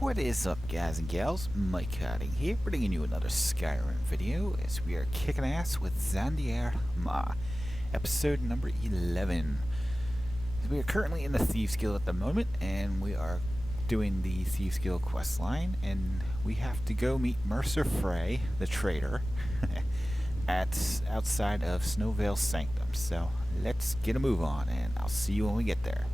What is up, guys and gals? Mike Harding here, bringing you another Skyrim video as we are kicking ass with Zandier Ma, episode number 11. We are currently in the Thieves Guild at the moment, and we are doing the Thieves Guild quest line, and we have to go meet Mercer Frey, the trader, outside of Snowvale Sanctum. So let's get a move on, and I'll see you when we get there.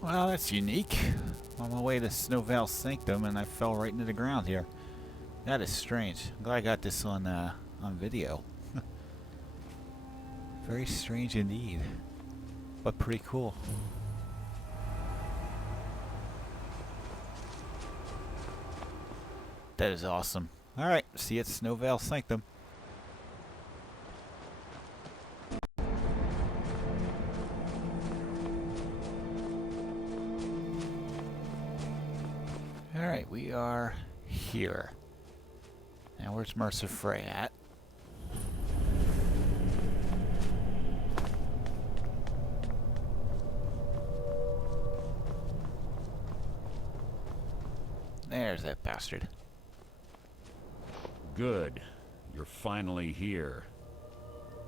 Well, that's unique. I'm on my way to Snowvale Sanctum and I fell right into the ground here. That is strange. I'm glad I got this on video. Very strange indeed, but pretty cool. That is awesome. Alright, see you at Snowvale Sanctum. Alright, we are here. Now where's Mercer Frey at? There's that bastard. Good. You're finally here.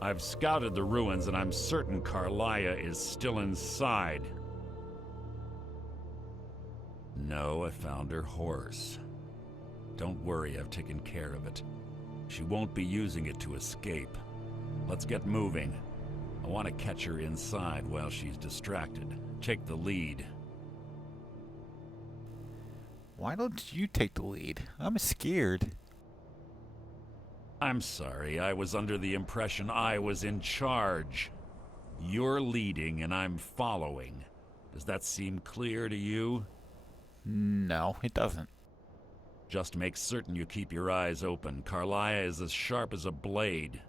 I've scouted the ruins and I'm certain Carlia is still inside. No, I found her horse. Don't worry, I've taken care of it. She won't be using it to escape. Let's get moving. I want to catch her inside while she's distracted. Take the lead. Why don't you take the lead? I'm scared. I'm sorry, I was under the impression I was in charge. You're leading and I'm following. Does that seem clear to you? No, it doesn't. Just make certain you keep your eyes open. Carlia is as sharp as a blade.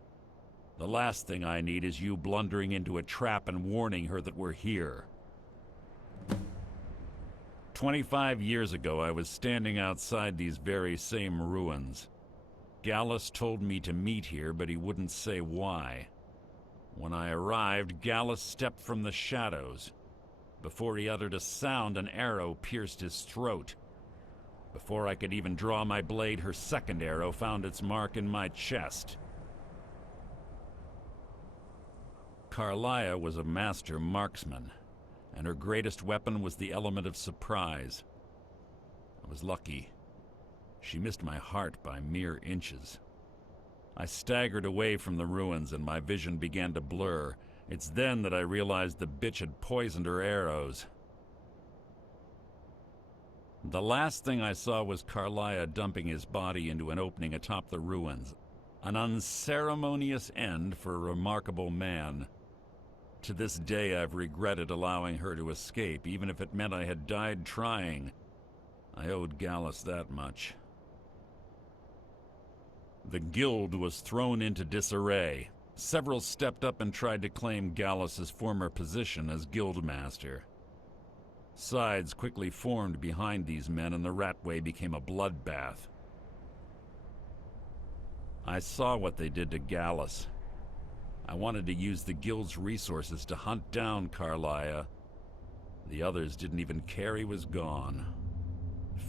The last thing I need is you blundering into a trap and warning her that we're here. 25 years ago, I was standing outside these very same ruins. Gallus told me to meet here, but he wouldn't say why. When I arrived, Gallus stepped from the shadows. Before he uttered a sound, an arrow pierced his throat. Before I could even draw my blade, her second arrow found its mark in my chest. Carlia was a master marksman, and her greatest weapon was the element of surprise. I was lucky. She missed my heart by mere inches. I staggered away from the ruins and my vision began to blur. It's then that I realized the bitch had poisoned her arrows. The last thing I saw was Carlia dumping his body into an opening atop the ruins. An unceremonious end for a remarkable man. To this day I've regretted allowing her to escape, even if it meant I had died trying. I owed Gallus that much. The guild was thrown into disarray. Several stepped up and tried to claim Gallus's former position as guildmaster. Sides quickly formed behind these men and the Ratway became a bloodbath. I saw what they did to Gallus. I wanted to use the guild's resources to hunt down Carlia. The others didn't even care he was gone.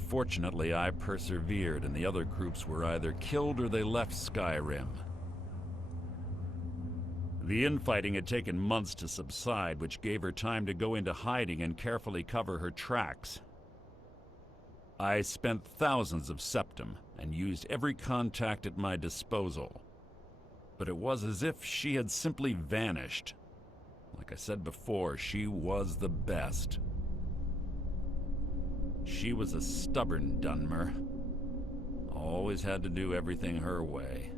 Fortunately, I persevered and the other groups were either killed or they left Skyrim. The infighting had taken months to subside, which gave her time to go into hiding and carefully cover her tracks. I spent thousands of septum and used every contact at my disposal. but it was as if she had simply vanished. Like I said before, she was the best. She was a stubborn Dunmer. Always had to do everything her way.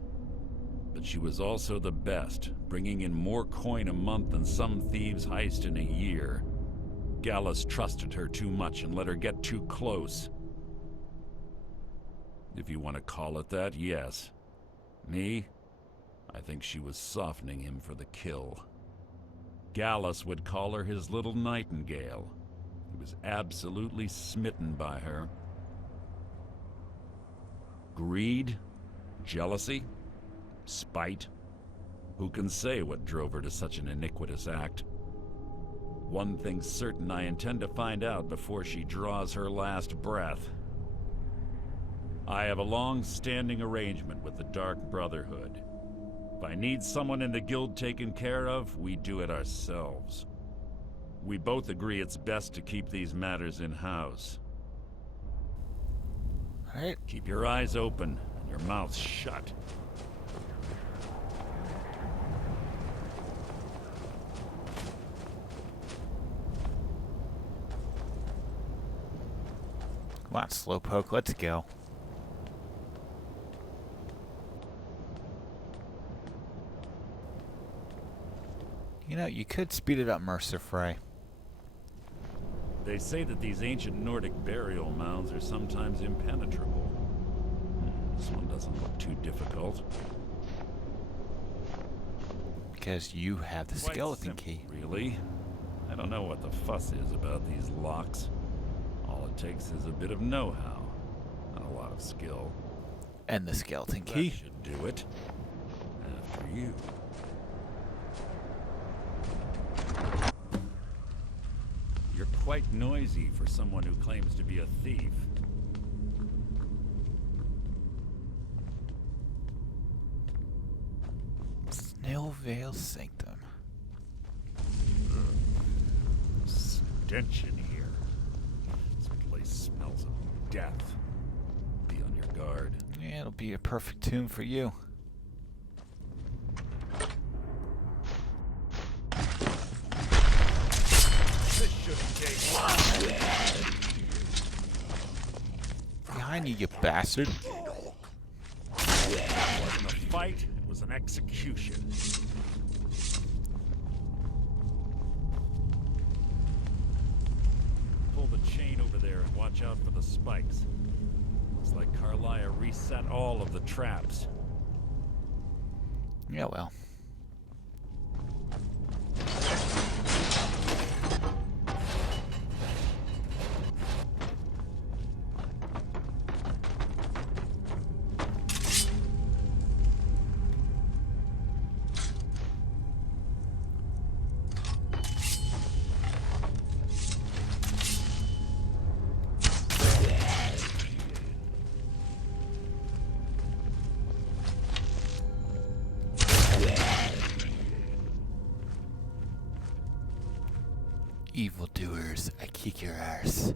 But she was also the best, bringing in more coin a month than some thieves heist in a year. Gallus trusted her too much and let her get too close. If you want to call it that, yes. Me? I think she was softening him for the kill. Gallus would call her his little nightingale. He was absolutely smitten by her. Greed? Jealousy? Spite? Who can say what drove her to such an iniquitous act? One thing's certain, I intend to find out before she draws her last breath. I have a long-standing arrangement with the Dark Brotherhood. If I need someone in the guild taken care of, we do it ourselves. We both agree it's best to keep these matters in-house. All right. Keep your eyes open and your mouth shut. Come on, Slowpoke, let's go. You know, you could speed it up, Mercer Frey. They say that these ancient Nordic burial mounds are sometimes impenetrable. This one doesn't look too difficult. Because you have the Quite skeleton simple, key. really. I don't know what the fuss is about these locks. All it takes is a bit of know-how, not a lot of skill. And the skeleton That key. should do it. After you. You're quite noisy for someone who claims to be a thief. Snailvale Sanctum. Stench in here. This place smells of death. Be on your guard. Yeah, it'll be a perfect tomb for you. This shouldn't take long. Behind you, you bastard. It wasn't a fight, it was an execution. Pull the chain over there and watch out for the spikes. Looks like Carlia reset all of the traps. Yeah, well. Evildoers, I kick your arse.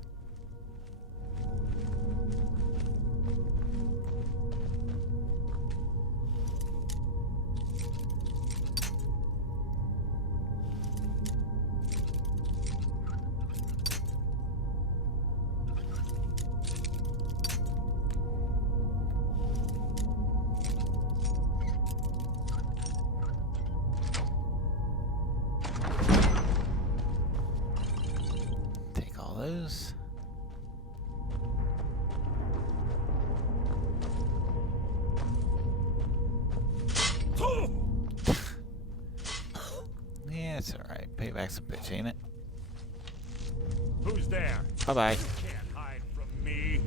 Take all those. Yeah, it's alright. Payback's a bitch, ain't it? Who's there? Bye-bye. Can't hide from me.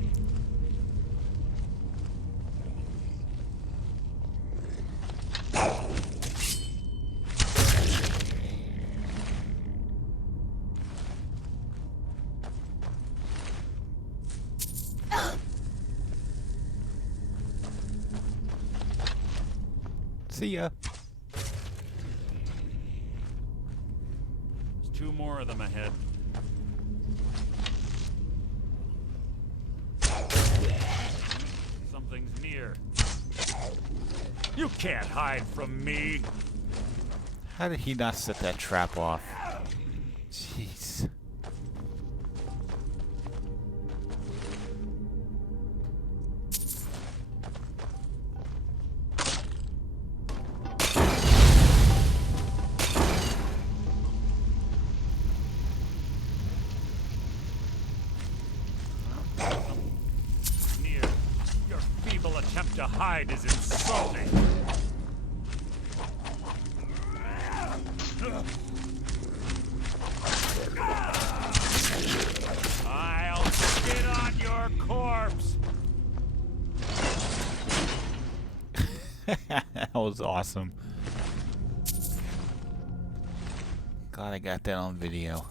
See ya. There's two more of them ahead. Something's near. You can't hide from me. How did he not set that trap off? Jeez. Your feeble attempt to hide is insulting. I'll spit on your corpse. That was awesome. Glad I got that on video.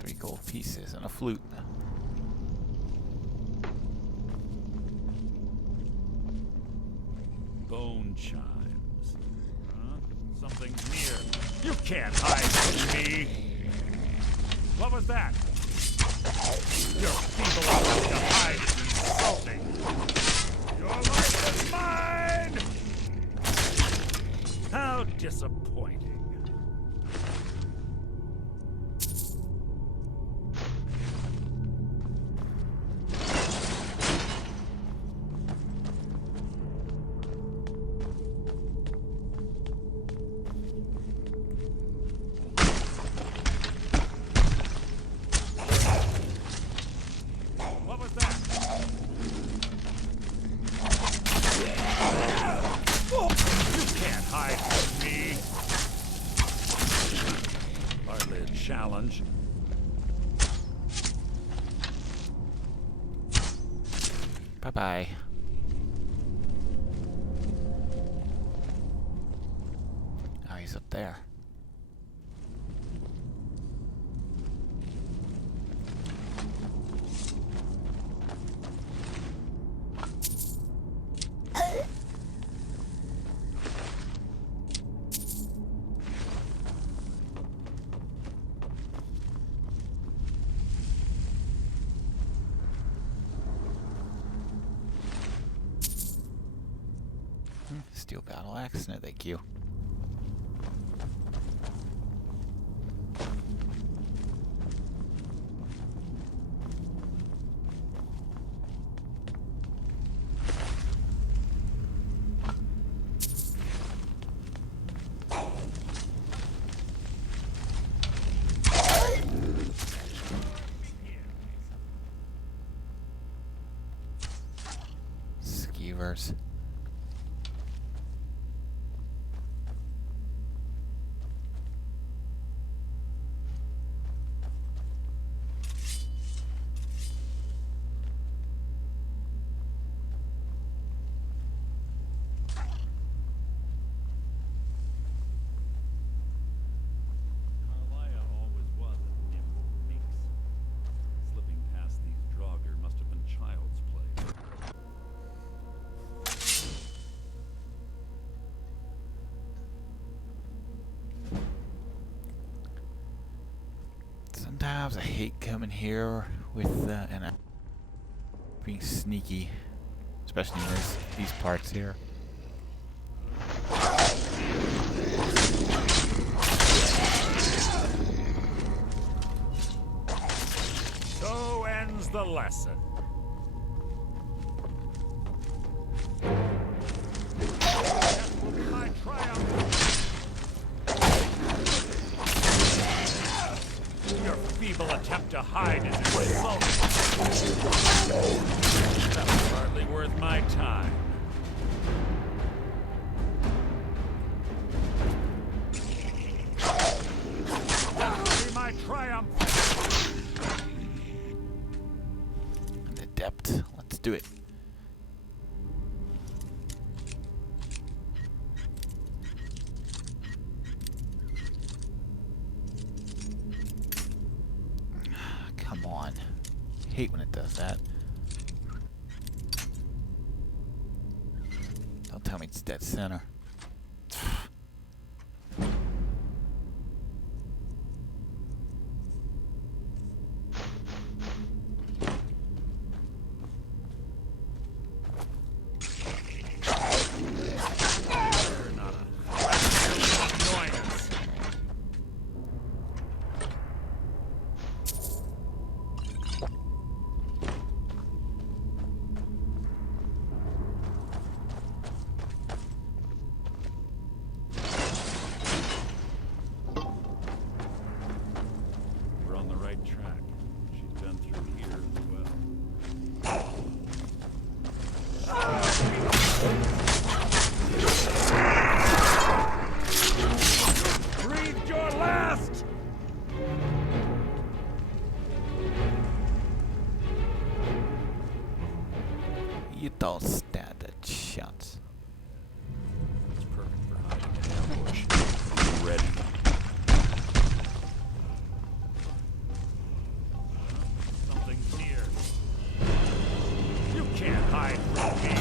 3 gold pieces and a flute. Bone chimes. Huh? Something's near. You can't hide from me. What was that? Your feeble attempt to hide is insulting. Your life is mine! How disappointing. What was that? You can't hide from me. Hardly a challenge. Bye-bye. Oh, he's up there. Steel battle axe? No, thank you. Skeevers. Carlia always was a nimble minx. Slipping past these Draugr must have been child's play. Sometimes I hate coming here with and being sneaky, especially in these parts here. So ends the lesson. That will be my triumph. Your feeble attempt to hide is insulting. That was hardly worth my time. That will be my triumph. And the depth. Let's do it. Come on. Hate when it does that. Don't tell me it's dead center. track. She's been through here as well. Breathe your last! You don't stand a chance. It's perfect for hiding in ambush. Be ready. Something's here. You can't hide from me.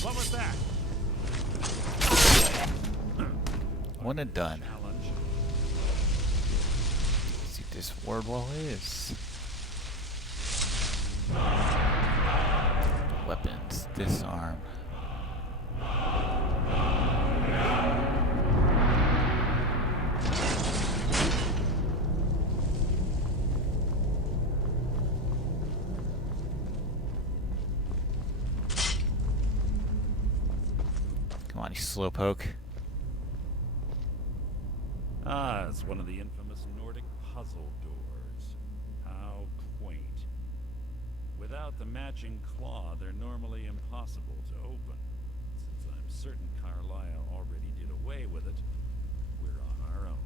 What was that? One and done. Challenge. See what this word wall is. Weapons, disarm. Come on, you slowpoke. Ah, it's one of the infamous Nordic puzzle doors. How quaint. Without the matching claw, they're normally impossible to open. Since I'm certain Carlisle already did away with it, we're on our own.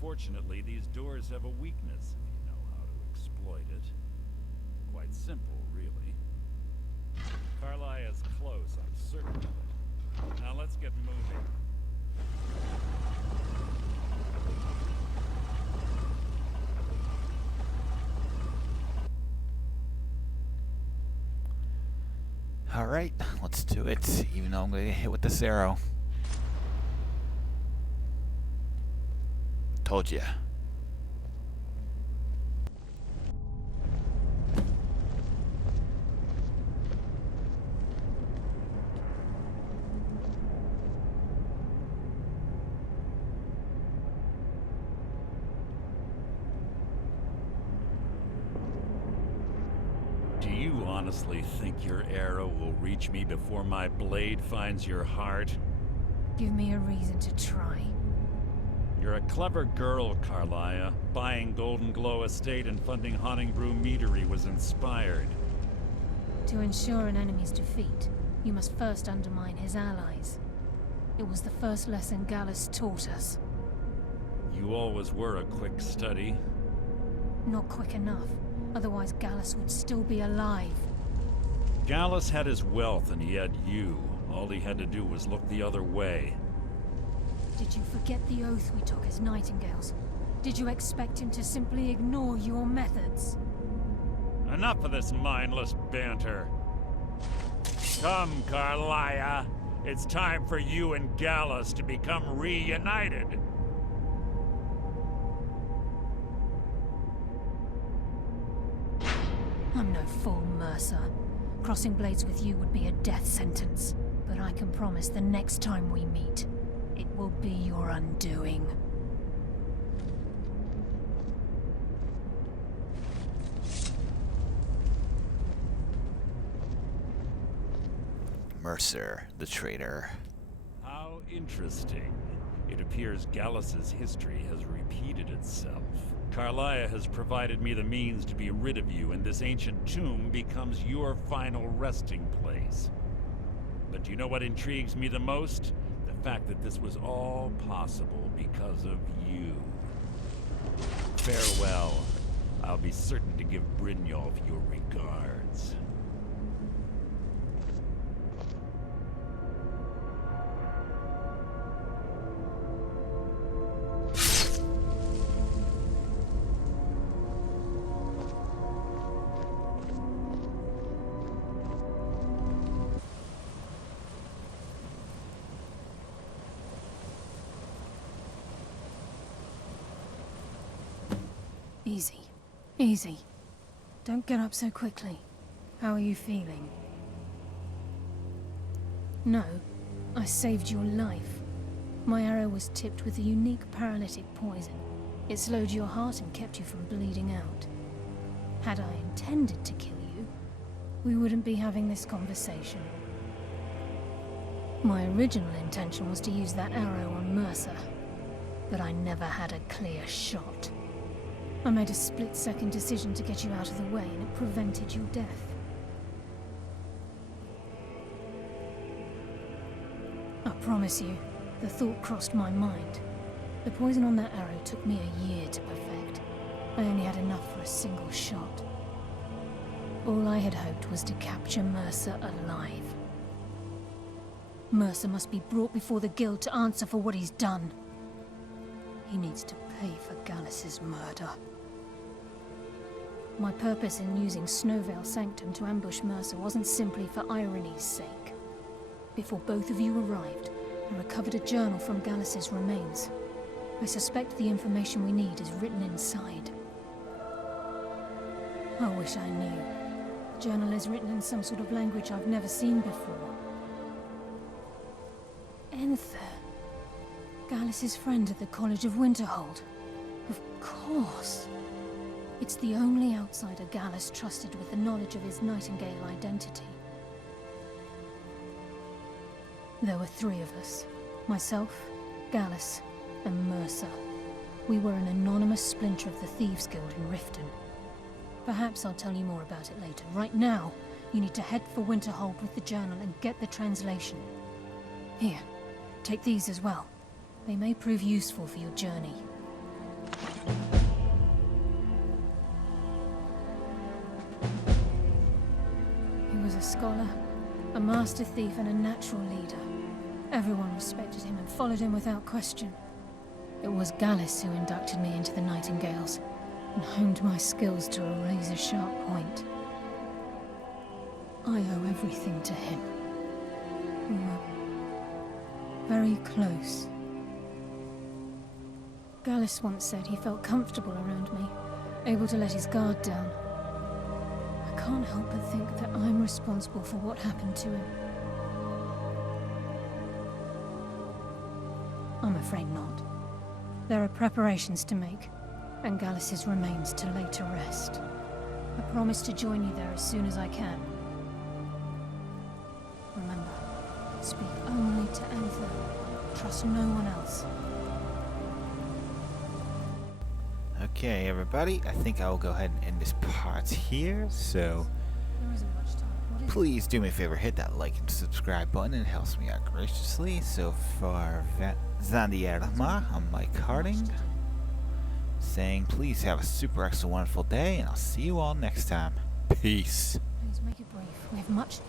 Fortunately, these doors have a weakness if you know how to exploit it. Quite simple, really. Carlisle is close, I'm certain of it. Now let's get moving. Alright, let's do it, even though I'm going to get hit with this arrow. Told ya. Do you honestly think your arrow will reach me before my blade finds your heart? Give me a reason to try. You're a clever girl, Carlisle. Buying Golden Glow Estate and funding Haunting Brew Meadery was inspired. To ensure an enemy's defeat, you must first undermine his allies. It was the first lesson Gallus taught us. You always were a quick study. Not quick enough, otherwise Gallus would still be alive. Gallus had his wealth and he had you. All he had to do was look the other way. Did you forget the oath we took as Nightingales? Did you expect him to simply ignore your methods? Enough of this mindless banter. Come, Carlisle. It's time for you and Gallus to become reunited. I'm no fool, Mercer. Crossing blades with you would be a death sentence. But I can promise the next time we meet, it will be your undoing. Mercer, the traitor. How interesting. It appears Gallus's history has repeated itself. Carlisle has provided me the means to be rid of you, and this ancient tomb becomes your final resting place. But do you know what intrigues me the most? The fact that this was all possible because of you. Farewell. I'll be certain to give Brynjolf your regards. Easy. Easy. Don't get up so quickly. How are you feeling? No, I saved your life. My arrow was tipped with a unique paralytic poison. It slowed your heart and kept you from bleeding out. Had I intended to kill you, we wouldn't be having this conversation. My original intention was to use that arrow on Mercer, but I never had a clear shot. I made a split-second decision to get you out of the way, and it prevented your death. I promise you, the thought crossed my mind. The poison on that arrow took me a year to perfect. I only had enough for a single shot. All I had hoped was to capture Mercer alive. Mercer must be brought before the Guild to answer for what he's done. He needs to pay for Gallus's murder. My purpose in using Snowvale Sanctum to ambush Mercer wasn't simply for irony's sake. Before both of you arrived, I recovered a journal from Gallus's remains. I suspect the information we need is written inside. I wish I knew. The journal is written in some sort of language I've never seen before. Enther. Gallus's friend at the College of Winterhold. Of course. It's the only outsider Gallus trusted with the knowledge of his Nightingale identity. There were 3 of us. Myself, Gallus, and Mercer. We were an anonymous splinter of the Thieves Guild in Riften. Perhaps I'll tell you more about it later. Right now, you need to head for Winterhold with the journal and get the translation. Here, take these as well. They may prove useful for your journey. He was a scholar, a master thief, and a natural leader. Everyone respected him and followed him without question. It was Gallus who inducted me into the Nightingales and honed my skills to a razor-sharp point. I owe everything to him. We were very close. Gallus once said he felt comfortable around me, able to let his guard down. I can't help but think that I'm responsible for what happened to him. I'm afraid not. There are preparations to make, and Gallus's remains to lay to rest. I promise to join you there as soon as I can. Remember, speak only to Enther. Trust no one else. Okay, everybody, I think I will go ahead and end this part here, so There isn't much time. What is it? please do me a favor, hit that like and subscribe button, it helps me out graciously. So for Zandiarma, I'm Mike Harding, saying please have a super excellent wonderful day, and I'll see you all next time. Peace. Please make it brief. We have much